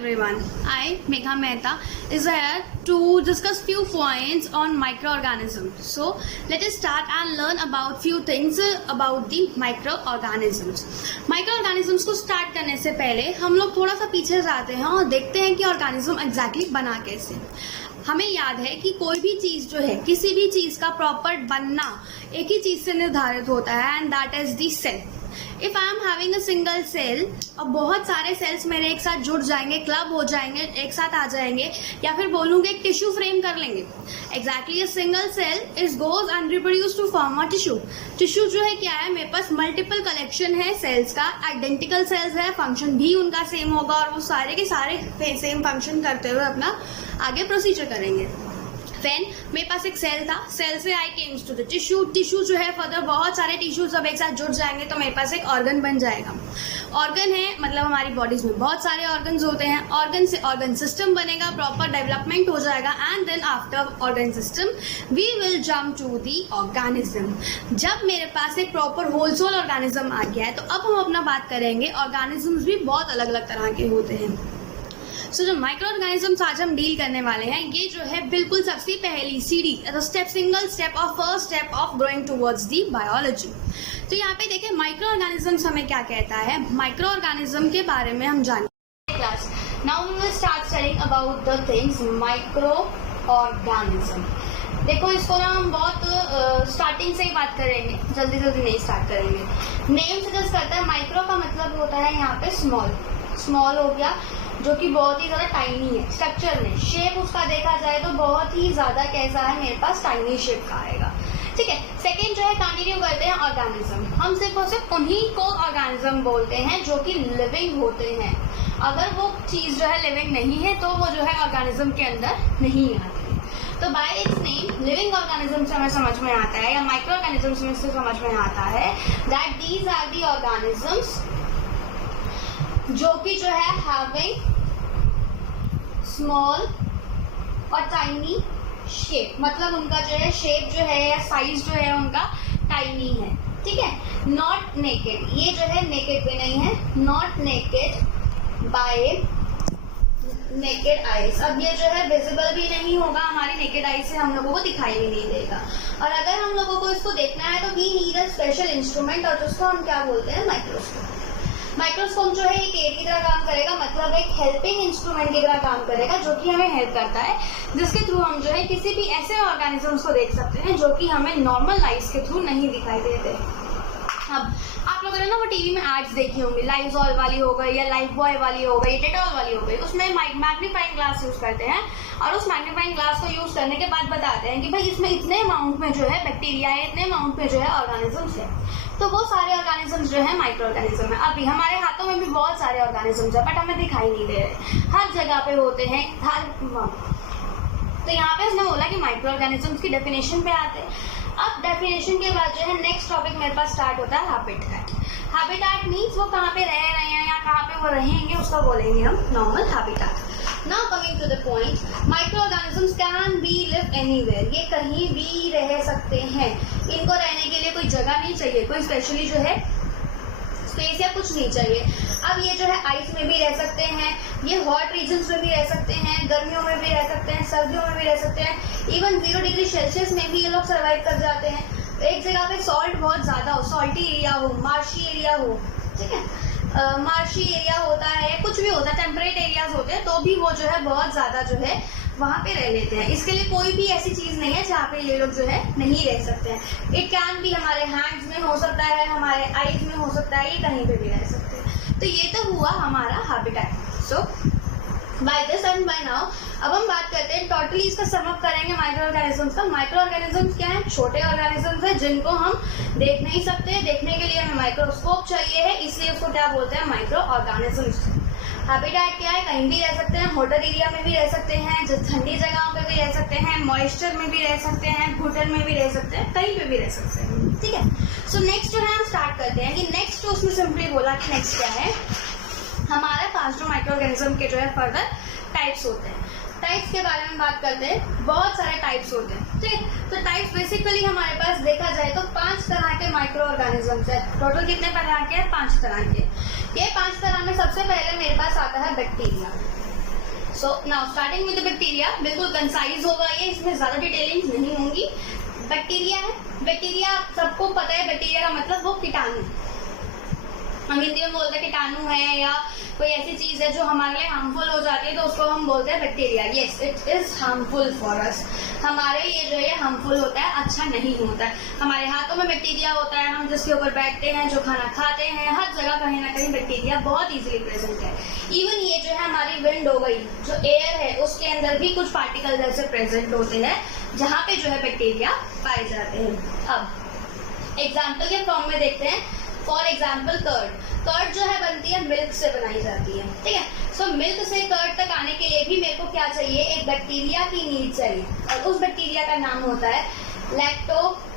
everyone. I, Megha Mehta, is here to discuss few points on microorganisms. So let us start and learn about few things about the microorganisms. Microorganisms को start करने से पहले हम लोग थोड़ा सा पीछे जाते हैं और देखते हैं कि ऑर्गेनिज्म एग्जैक्टली बना कैसे। हमें याद है कि कोई भी चीज़ जो है, किसी भी चीज़ का प्रॉपर बनना एक ही चीज़ से निर्धारित होता है and that is the cell. If I am having a single cell और बहुत सारे सेल्स मेरे एक साथ जुड़ जाएंगे, क्लब हो जाएंगे, एक साथ आ जाएंगे, या फिर बोलूंगे एक टिश्यू फ्रेम कर लेंगे। Exactly a single cell is goes and reproduce to form a tissue. Tissue जो है क्या है, मेरे पास मल्टीपल कलेक्शन है सेल्स का, आइडेंटिकल सेल्स है, फंक्शन भी उनका सेम होगा और वो सारे के सारे सेम फंक्शन करते हुए अपना आगे प्रोसीजर करेंगे। Then मेरे पास एक सेल था, सेल से I comes to the tissue. Tissue जो है फर्दर बहुत सारे टिश्यूज जब एक साथ जुड़ जाएंगे तो मेरे पास एक ऑर्गन बन जाएगा। ऑर्गन है मतलब हमारी बॉडीज में बहुत सारे ऑर्गन्स होते हैं। ऑर्गन से ऑर्गन सिस्टम बनेगा, प्रॉपर डेवलपमेंट हो जाएगा and then after organ system we will jump to the organism. जब मेरे पास एक प्रॉपर होलसोल ऑर्गेनिज्म आ गया है तो अब हम अपना बात करेंगे। ऑर्गेनिज्म्स भी बहुत अलग अलग तरह के होते हैं। सो जो माइक्रो ऑर्गेनिज्म्स आज हम डील करने वाले हैं, ये जो है बिल्कुल सबसे पहली सीढ़ी, सिंगल स्टेप और first step of growing towards the biology. तो यहाँ पे देखें माइक्रो ऑर्गेनिज्म्स हमें क्या कहता है। माइक्रो ऑर्गेनिज्म के बारे में हम जानेंगे class. Now we will start studying about the things micro organism. देखो इसको ना हम बहुत स्टार्टिंग से ही बात करेंगे, जल्दी जल्दी नहीं स्टार्ट करेंगे। नेम सजेस्ट करता है, माइक्रो का मतलब होता है यहाँ पे स्मॉल। स्मॉल हो गया जो कि बहुत ही ज्यादा टाइनी है स्ट्रक्चर में। शेप उसका देखा जाए तो बहुत ही ज्यादा कैसा है, मेरे पास टाइनी शेप का आएगा। ठीक है। सेकेंड जो है कंटिन्यू करते हैं ऑर्गेनिज्म। हम सिर्फ और सिर्फ उन्हीं को ऑर्गेनिज्म बोलते हैं जो कि लिविंग होते हैं। अगर वो चीज जो है लिविंग नहीं है तो वो जो है ऑर्गेनिज्म के अंदर नहीं आती। तो bye it's name living organism से हमें समझ में आता है, या माइक्रो ऑर्गेनिज्म से समझ में आता है that these are the organisms जो कि जो है हैविंग स्मॉल और टाइनी शेप। मतलब उनका जो है शेप जो है या साइज जो है उनका टाइनी है। ठीक है। नॉट नेकेड, ये जो है नेकेड भी नहीं है, not naked bye naked eyes. अब ये जो है विजिबल भी नहीं होगा हमारी नेकेड आईज से, हम लोगों को दिखाई भी नहीं देगा। और अगर हम लोगों को इसको देखना है तो we need a special instrument, और जिसको हम क्या बोलते हैं, माइक्रोस्कोप। माइक्रोस्कोप जो है एक एड की तरह काम करेगा, मतलब एक हेल्पिंग इंस्ट्रूमेंट की तरह काम करेगा जो कि हमें हेल्प करता है, जिसके थ्रू हम जो है किसी भी ऐसे ऑर्गेनिजम्स को देख सकते हैं जो कि हमें नॉर्मल लाइट्स के थ्रू नहीं दिखाई देते। अब आप लोगों ने ना वो टीवी में एड्स देखी होंगी, लाइजॉल वाली हो गई या लाइफ बॉय वाली हो गई, डेटॉल वाली हो गई। उसमें मैग्नीफाइंग ग्लास यूज करते हैं और उस मैग्नीफाइंग ग्लास को यूज करने के बाद बताते हैं कि भाई इसमें इतने अमाउंट में जो है बैक्टीरिया है, इतने अमाउंट में जो है ऑर्गेनिजम्स है। तो वो सारे ऑर्गेनिजम्स जो है माइक्रो ऑर्गेनिज्म है। अभी हमारे हाथों में भी बहुत सारे ऑर्गेनिजम्स है बट हमें दिखाई नहीं दे रहे, हर जगह पे होते हैं तो यहाँ पे उसने बोला कि माइक्रो ऑर्गेनिजम्स की डेफिनेशन पे आते हैं। अब डेफिनेशन के बाद जो है नेक्स्ट टॉपिक मेरे पास स्टार्ट होता है हैबिटेट। हैबिटेट मीन्स वो कहाँ पे रह रहे हैं या कहाँ पे वो रहेंगे, उसका बोलेंगे हम normal habitat. Now coming to the point, micro organisms can be live anywhere. ये कहीं भी रह सकते हैं, इनको रहने के लिए कोई जगह नहीं चाहिए, कोई स्पेशली जो है स्पेस या कुछ नहीं चाहिए। अब ये जो है आइस में भी रह सकते हैं, ये हॉट रीजन्स में भी रह सकते हैं, गर्मियों में भी रह सकते हैं, सर्दियों में भी रह सकते हैं, इवन 0 डिग्री सेल्सियस में भी ये लोग सर्वाइव कर जाते हैं। एक जगह पे सॉल्ट बहुत ज्यादा हो, सॉल्टी एरिया हो, मार्शी एरिया हो, ठीक है, मार्शी एरिया होता है, कुछ भी होता है, टेम्परेट एरियाज होते हैं, तो भी वो जो है बहुत ज्यादा जो है वहां पे रह लेते हैं। इसके लिए कोई भी ऐसी चीज नहीं है जहाँ पे ये लोग जो है नहीं रह सकते हैं। इट कैन भी हमारे हैंड्स में हो सकता है, हमारे आईज में हो सकता है, ये कहीं पे भी रह सकते हैं। तो ये तो हुआ हमारा habitat. So by this and by now अब हम बात करते हैं टोटली इसका सम अप करेंगे माइक्रो ऑर्गेनिजम्स का। माइक्रो ऑर्गेनिजम्स क्या है, छोटे ऑर्गेनिजम्स है जिनको हम देख नहीं सकते, देखने के लिए हमें माइक्रोस्कोप चाहिए है, इसलिए उसको क्या बोलते हैं, माइक्रो ऑर्गेनिजम्स। हैबिटेट क्या है, कहीं भी रह सकते हैं, होटल एरिया में भी रह सकते हैं, ठंडी जगहों पे भी रह सकते हैं, मॉइस्चर में भी रह सकते हैं, घुटन में भी रह सकते हैं, कहीं पे भी रह सकते हैं। ठीक है। सो नेक्स्ट जो है हम स्टार्ट करते हैं कि नेक्स्ट जो उसने सिंपली बोला कि नेक्स्ट क्या है, हमारे पास जो माइक्रो ऑर्गेनिज्म के जो है फर्दर टाइप्स होते हैं। टाइप्स के बारे में बात करते हैं, बहुत सारे टाइप्स होते हैं। ठीक है। तो टाइप्स बेसिकली हमारे पास देखा जाए तो 5 तरह के माइक्रो ऑर्गेनिजम्स है। टोटल कितने तरह के हैं, 5 तरह के। ये 5 तरह में सबसे पहले मेरे पास आता है bacteria. So now starting with bacteria, बिल्कुल कंसाइज होगा ये, इसमें ज्यादा डिटेलिंग नहीं होंगी। बैक्टीरिया है, बैक्टीरिया सबको पता है, बैक्टीरिया का मतलब वो कीटाणु, हम हिंदी में बोलते हैं कीटाणु है या कोई ऐसी चीज है जो हमारे लिए हार्मफुल हो जाती है तो उसको हम बोलते हैं bacteria. Yes, it is harmful for us, हमारे लिए जो है हार्मफुल होता है, अच्छा नहीं होता है। हमारे हाथों में बैक्टीरिया होता है, हम जिसके ऊपर बैठते हैं, जो खाना खाते हैं, हर जगह कहीं ना कहीं बैक्टीरिया बहुत इजीली प्रेजेंट है। इवन ये जो है हमारी विंड हो गई, जो एयर है उसके अंदर भी कुछ पार्टिकल ऐसे प्रेजेंट होते हैं जहाँ पे जो है बैक्टीरिया पाए जाते हैं। अब एग्जाम्पल के फॉर्म में देखते हैं। फॉर एग्जाम्पल कर्ड जो है बनती है मिल्क से बनाई जाती है, ठीक है। सो मिल्क से कर्ड तक आने के लिए भी मेरे को क्या चाहिए, एक बैक्टीरिया की नीड चाहिए, और उस बैक्टीरिया का नाम होता है लैक्टोबैसिलस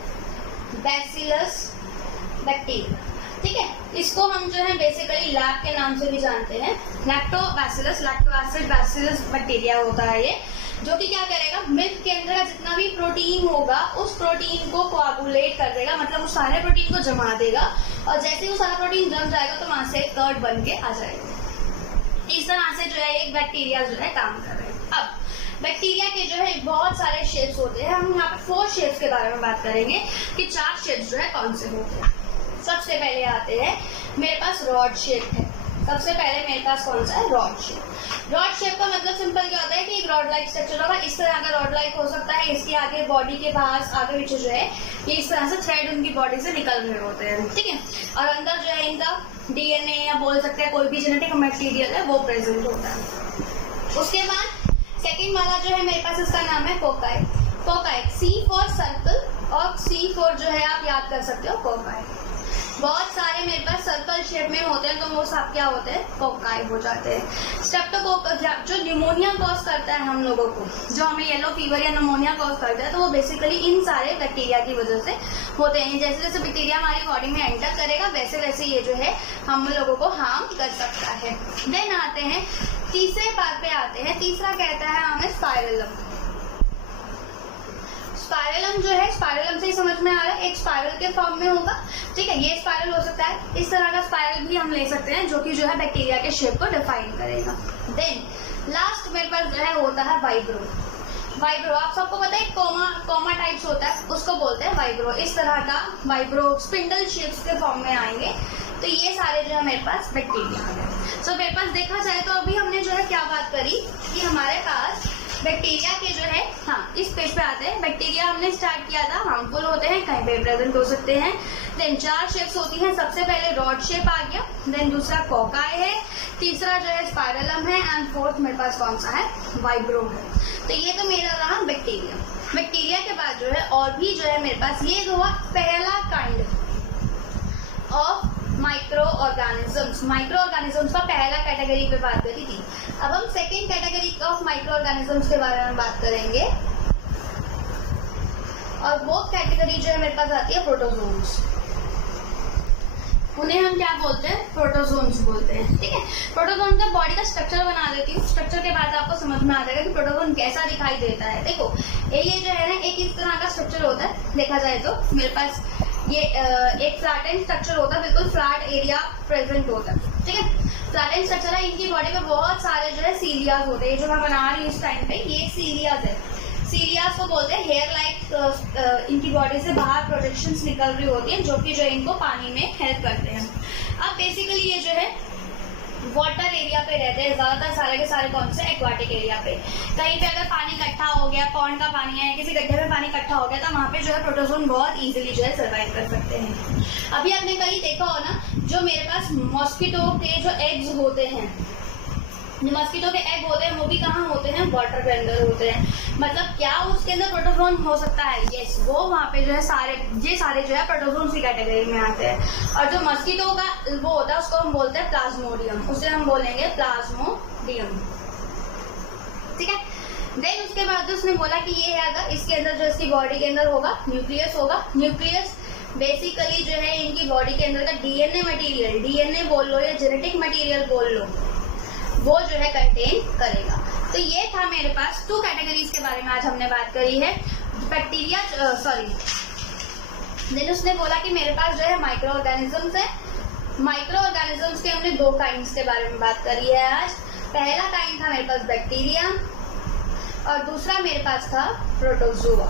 बैक्टीरिया, ठीक है। इसको हम जो है बेसिकली लैब के नाम से भी जानते हैं, लैक्टोबैसिलस, लैक्टोएसिड बैसिलस बैक्टीरिया होता है ये, जो कि क्या करेगा, मिल्क के अंदर का जितना भी प्रोटीन होगा उस प्रोटीन को कोआगुलेट कर देगा, मतलब उस सारे प्रोटीन को जमा देगा, और जैसे ही वो सारा प्रोटीन जम जाएगा तो वहां से कर्ड बन के आ जाएगा। इस तरह से जो है एक बैक्टीरिया जो है काम कर रहे हैं। अब बैक्टीरिया के जो है बहुत सारे शेप्स होते हैं, हम यहाँ पे 4 शेप्स के बारे में बात करेंगे कि 4 शेप्स जो है कौन से होते हैं। सबसे पहले आते हैं मेरे पास रॉड शेप है। सबसे पहले मेरे पास कौन सा है, रॉड शेप। रॉड शेप का मतलब सिंपल क्या होता है कि एक रॉड लाइक स्ट्रक्चर होगा, इस तरह का रॉड लाइक हो सकता है, इसके आगे बॉडी के पास आगे पीछे जो है ये इस तरह से थ्रेड उनकी बॉडी से निकल रहे होते हैं, ठीक है। और अंदर जो है इनका डीएनए या बोल सकते हैं कोई भी जेनेटिक मटेरियल है वो प्रेजेंट होता है। उसके बाद सेकेंड वाला जो है मेरे पास, इसका नाम है cocci. Cocci, C for circle और सी फॉर जो है आप याद कर सकते हो कोकाई। बहुत सारे मेरे पास सर्कल शेप में होते हैं तो वो सब क्या होते हैं, कोकाई हो जाते हैं। स्ट्रेप्टोकोकस जो न्यूमोनिया कॉज करता है हम लोगों को, जो हमें येलो फीवर या न्यूमोनिया कॉज करता है, तो वो बेसिकली इन सारे बैक्टीरिया की वजह से होते हैं। जैसे जैसे बैक्टीरिया हमारी बॉडी में एंटर करेगा वैसे वैसे ये जो है हम लोगों को हार्म कर सकता है। देन आते हैं तीसरे पार्ट पे आते हैं। तीसरा कहता है हमें स्पाइरलम। स्पाइरलम जो है, स्पाइरलम से ही समझ में आ रहा है, एक स्पाइरल के फॉर्म में होगा, ठीक है। ये स्पाइरल हो सकता है, इस तरह का स्पाइरल भी हम ले सकते हैं जो कि जो है बैक्टीरिया के शेप को डिफाइन करेगा। देन लास्ट मेरे पास जो है होता है वाइब्रो। वाइब्रो आप सबको पता है, कोमा टाइप्स होता है, उसको बोलते हैं वाइब्रो। इस तरह का वाइब्रो स्पिंडल शेप्स के फॉर्म में आएंगे। तो ये सारे जो है मेरे पास बैक्टीरिया है। सो मेरे पास देखा जाए तो अभी हमने जो है क्या बात करी कि हमारे पास बैक्टीरिया के जो है, हाँ इस पेज पे आते हैं। बैक्टीरिया हमने स्टार्ट किया था, हार्मफुल होते हैं, कहीं पे प्रेजेंट हो सकते हैं। देन 4 शेप्स होती हैं। सबसे पहले रॉड शेप आ गया, देन दूसरा कोकाई है, तीसरा जो है स्पाइरलम है, एंड फोर्थ मेरे पास कौन सा है, वाइब्रो है। तो ये तो मेरा रहा बैक्टीरिया। बैक्टीरिया के बाद जो है और भी जो है मेरे पास ये हुआ पहला kind of micro organisms. Micro organisms का पहला कैटेगरी पे बात करी थी। अब हम second category of micro organisms के बारे में बात करेंगे, और वो कैटेगरी जो है मेरे पास आती है प्रोटोजोन्स। उन्हें हम क्या बोलते हैं, प्रोटोजोन्स बोलते हैं, ठीक है। प्रोटोजोन का बॉडी का स्ट्रक्चर बना देती हूँ। स्ट्रक्चर के बाद आपको समझ में आ जाएगा कि प्रोटोजोन कैसा दिखाई देता है। देखो ये जो है ना, एक इस तरह का स्ट्रक्चर होता है, देखा जाए तो मेरे पास ये एक फ्लैटेंड स्ट्रक्चर होता है, बिल्कुल फ्लैट एरिया प्रेजेंट होता है, ठीक है। फ्लैटेंड स्ट्रक्चर है, इनकी बॉडी में बहुत सारे जो है सीलियाज होते हैं। जो मैं बना रही हूँ इस टाइम पे, ये सीलियाज है। सीलियाज को बोलते हैं हेयर लाइक, इनकी बॉडी से बाहर प्रोटेक्शंस निकल रही होती हैं जो कि जो इनको पानी में हेल्प करते हैं। अब बेसिकली ये जो है वाटर एरिया पे रहते हैं ज्यादातर, सारे के सारे कौन से, एक्वाटिक एरिया पे। कहीं पे अगर पानी इकट्ठा हो गया, पॉन्ड का पानी है, किसी गड्ढे में पानी इकट्ठा हो गया, तो वहां पे जो है प्रोटोजोन बहुत इजीली जो है सर्वाइव कर सकते हैं। अभी आपने कहीं देखा हो ना, जो मेरे पास मॉस्किटो के जो एग्स होते हैं, जो मॉस्किटो के एग होते हैं वो भी कहाँ होते हैं, वाटर के अंदर होते हैं। मतलब क्या उसके अंदर प्रोटोजोन हो सकता है, यस, वो वहाँ पे जो है ये सारे जो है प्रोटोजोन की कैटेगरी में आते हैं। और जो मॉस्किटो का वो होता है उसको हम बोलते हैं प्लाज्मोडियम, उसे हम बोलेंगे प्लाज्मोडियम, ठीक है। देन उसके बाद उसने बोला कि ये है, अगर इसके अंदर जो इसकी बॉडी के अंदर होगा न्यूक्लियस होगा। न्यूक्लियस बेसिकली जो है इनकी बॉडी के अंदर का डीएनए मटेरियल, डीएनए बोल लो या जेनेटिक मटेरियल बोल लो, वो जो है कंटेन करेगा। तो ये था मेरे पास 2 कैटेगरीज के बारे में आज हमने बात करी है, बैक्टीरिया देन उसने बोला कि मेरे पास जो है माइक्रो ऑर्गेनिजम्स है। माइक्रो ऑर्गेनिजम्स के हमने 2 काइंड्स के बारे में बात करी है आज। पहला काइंड था मेरे पास बैक्टीरिया और दूसरा मेरे पास था प्रोटोजोआ।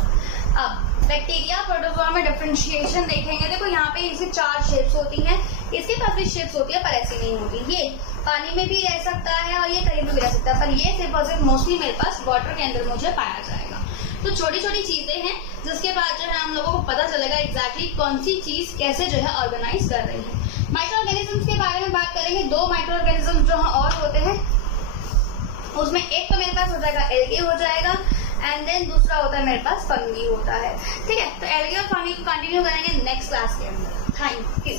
अब बैक्टीरिया प्रोटोजोआ में डिफरेंशिएशन देखेंगे। देखो यहाँ पे इसे 4 शेप्स होती हैं, इसके पास भी शेप्स होती है पर ऐसी नहीं होती। ये पानी में भी रह सकता है और ये कहीं भी रह सकता है, पर ये सिर्फ और सिर्फ मोस्टली मेरे पास वाटर के अंदर मुझे पाया जाएगा। तो छोटी छोटी चीजें हैं जिसके बाद जो है हम लोगों को पता चलेगा एग्जैक्टली कौन सी चीज कैसे जो है ऑर्गेनाइज कर रही है। माइक्रो ऑर्गेनिजम्स के बारे में बात करेंगे। 2 माइक्रो ऑर्गेनिज्म जो और होते हैं, उसमें एक तो मेरे पास हो जाएगा एल्गे हो जाएगा एंड देन दूसरा होता है मेरे पास फंगी होता है। ठीक है, तो एल्गे और फंगी को कंटिन्यू करेंगे नेक्स्ट क्लास के अंदर। Thank you.